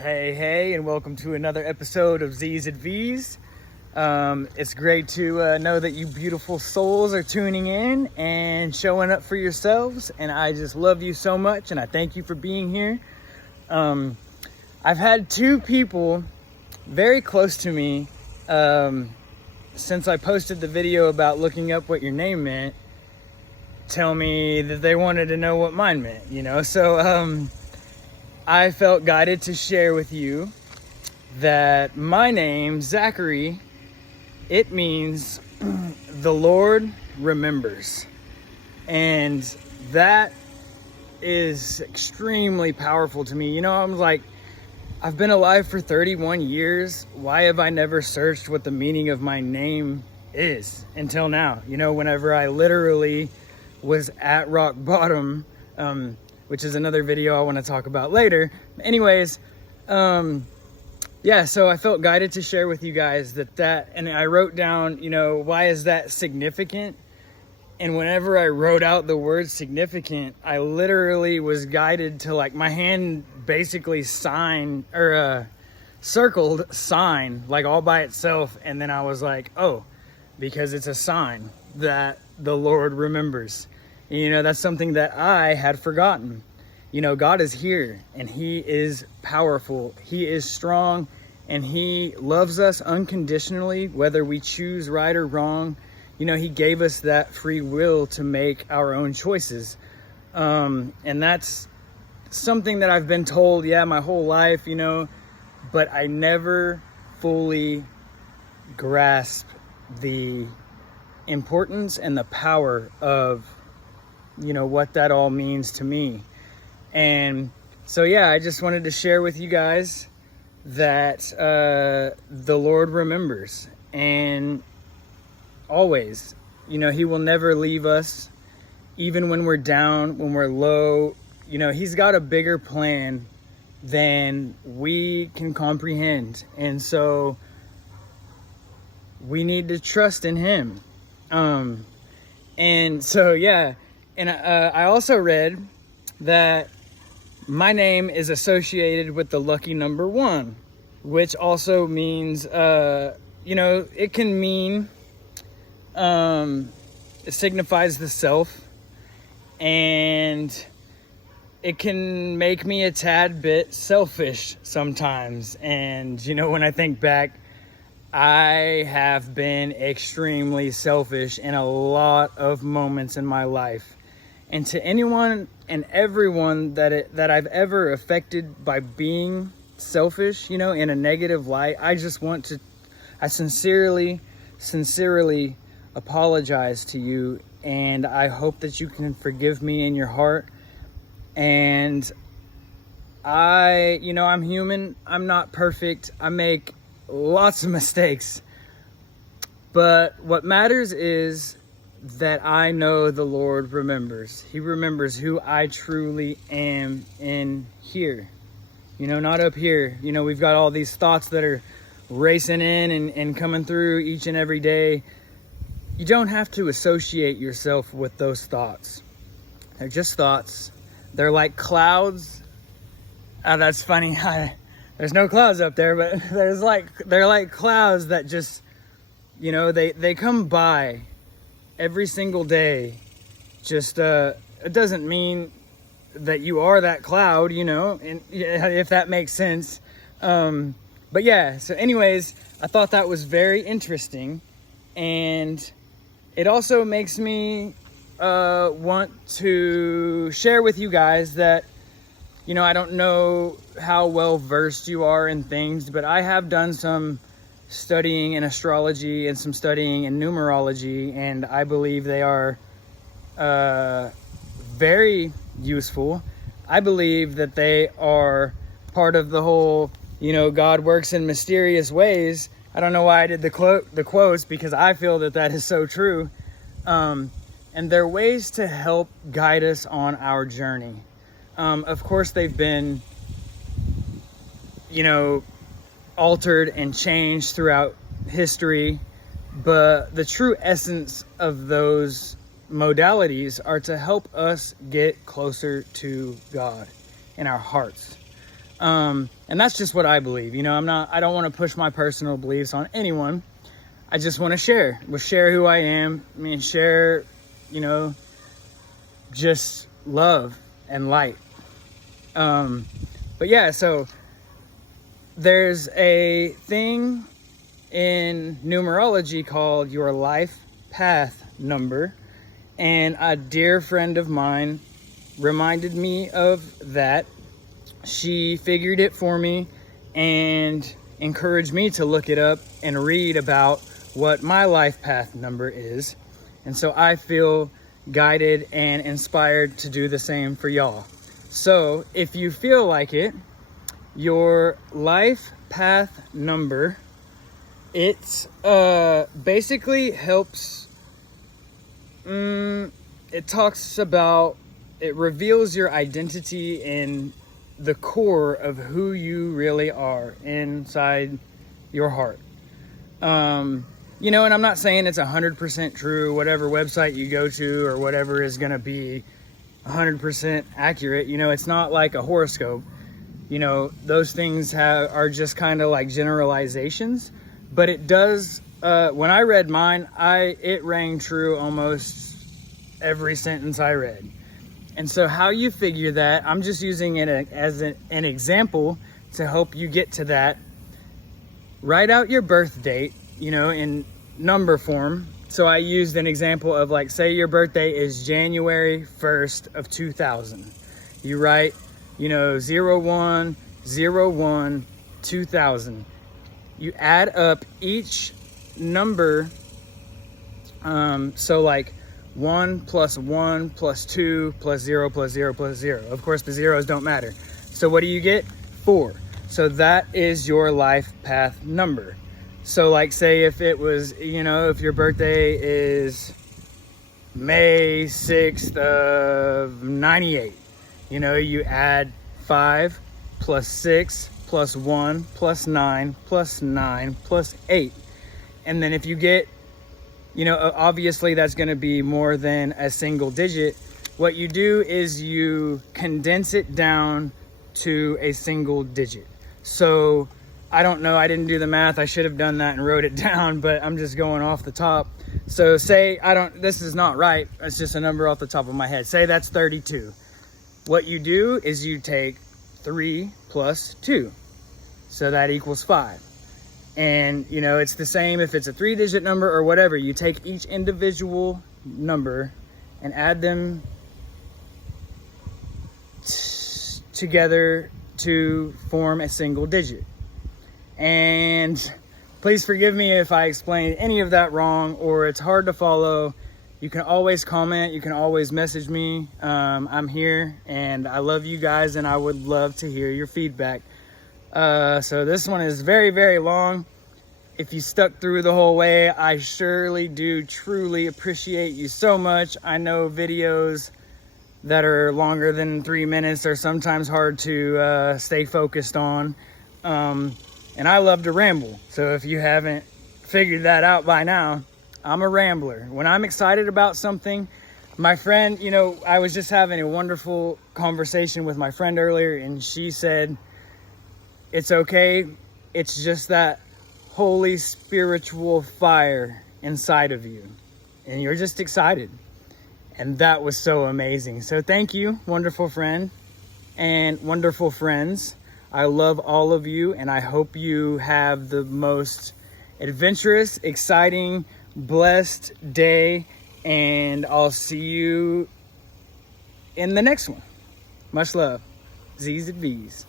Hey, and welcome to another episode of Z's and V's. It's great to know that you beautiful souls are tuning in and showing up for yourselves, and I just love you so much, and I thank you for being here. I've had two people very close to me since I posted the video about looking up what your name meant tell me that they wanted to know what mine meant, so I felt guided to share with you that my name, Zachary, it means the Lord remembers. And that is extremely powerful to me. I'm like, I've been alive for 31 years. Why have I never searched what the meaning of my name is until now? Whenever I literally was at rock bottom, which is another video I want to talk about later. Anyways, so I felt guided to share with you guys that, and I wrote down, why is that significant? And whenever I wrote out the word significant, I literally was guided to, like, my hand basically circled sign, like, all by itself. And then I was like, oh, because it's a sign that the Lord remembers. That's something that I had forgotten. God is here, and He is powerful. He is strong, and He loves us unconditionally, whether we choose right or wrong. He gave us that free will to make our own choices. And that's something that I've been told, my whole life, but I never fully grasped the importance and the power of what that all means to me. And so I just wanted to share with you guys that the Lord remembers, and always, He will never leave us, even when we're down, when we're low. He's got a bigger plan than we can comprehend, and so we need to trust in Him. And so and I also read that my name is associated with the lucky number 1, which also means, it can mean, it signifies the self, and it can make me a tad bit selfish sometimes. And, when I think back, I have been extremely selfish in a lot of moments in my life. And to anyone and everyone that I've ever affected by being selfish, in a negative light, I sincerely apologize to you, and I hope that you can forgive me in your heart. And I'm human. I'm not perfect. I make lots of mistakes. But what matters is that I know the Lord remembers. He remembers who I truly am in here. Not up here. We've got all these thoughts that are racing in and coming through each and every day. You don't have to associate yourself with those thoughts. They're just thoughts. They're like clouds. That's funny. There's no clouds up there, but they're like clouds that just, they come by every single day. Just it doesn't mean that you are that cloud, and if that makes sense. So anyways, I thought that was very interesting, and it also makes me want to share with you guys that I don't know how well versed you are in things, but I have done some studying in astrology and some studying in numerology, and I believe they are very useful. I believe that they are part of the whole, God works in mysterious ways. I don't know why I did the quotes, because I feel that is so true. And they're ways to help guide us on our journey. Of course, they've been, altered and changed throughout history, but the true essence of those modalities are to help us get closer to God in our hearts. And that's just what I believe. You know, I don't want to push my personal beliefs on anyone. I just want to share who I am. I mean, share, you know, just love and light. But yeah, so there's a thing in numerology called your life path number. And a dear friend of mine reminded me of that. She figured it for me and encouraged me to look it up and read about what my life path number is. And so I feel guided and inspired to do the same for y'all. So if you feel like it, your life path number, it basically helps. It talks about, it reveals your identity in the core of who you really are inside your heart. You know, and I'm not saying it's 100% true, whatever website you go to or whatever is going to be 100% accurate. You know, it's not like a horoscope. You know, those things are just kind of like generalizations, but it does, when I read mine, it rang true almost every sentence I read. And so how you figure that, I'm just using it as an example to help you get to that. Write out your birth date, you know, in number form. So I used an example of, like, say your birthday is January 1st of 2000. You write, you know, 0101 2000. You add up each number. So like 1 plus 1 plus 2 plus 0 plus 0 plus 0. Of course, the zeros don't matter. So what do you get? 4. So that is your life path number. So like, say if it was, you know, if your birthday is May 6th of 98, you know, you add 5 plus 6 plus 1 plus 9 plus 9 plus 8. And then if you get, you know, obviously that's going to be more than a single digit. What you do is you condense it down to a single digit. So I don't know, I didn't do the math. I should have done that and wrote it down, but I'm just going off the top. So say this is not right. It's just a number off the top of my head. Say that's 32. What you do is you take 3 plus 2. So that equals 5. And, you know, it's the same if it's a 3-digit number or whatever. You take each individual number and add them together to form a single digit. And please forgive me if I explain any of that wrong or it's hard to follow. You can always comment. You can always message me. I'm here and I love you guys and I would love to hear your feedback. So this one is very, very long. If you stuck through the whole way, I surely do truly appreciate you so much. I know videos that are longer than 3 minutes are sometimes hard to stay focused on. And I love to ramble. So if you haven't figured that out by now, I'm a rambler. When I'm excited about something, my friend, you know, I was just having a wonderful conversation with my friend earlier, and she said, it's okay. It's just that holy spiritual fire inside of you. And you're just excited. And that was so amazing. So thank you, wonderful friend and wonderful friends. I love all of you, and I hope you have the most adventurous, exciting, blessed day, and I'll see you in the next one. Much love. Z's and V's.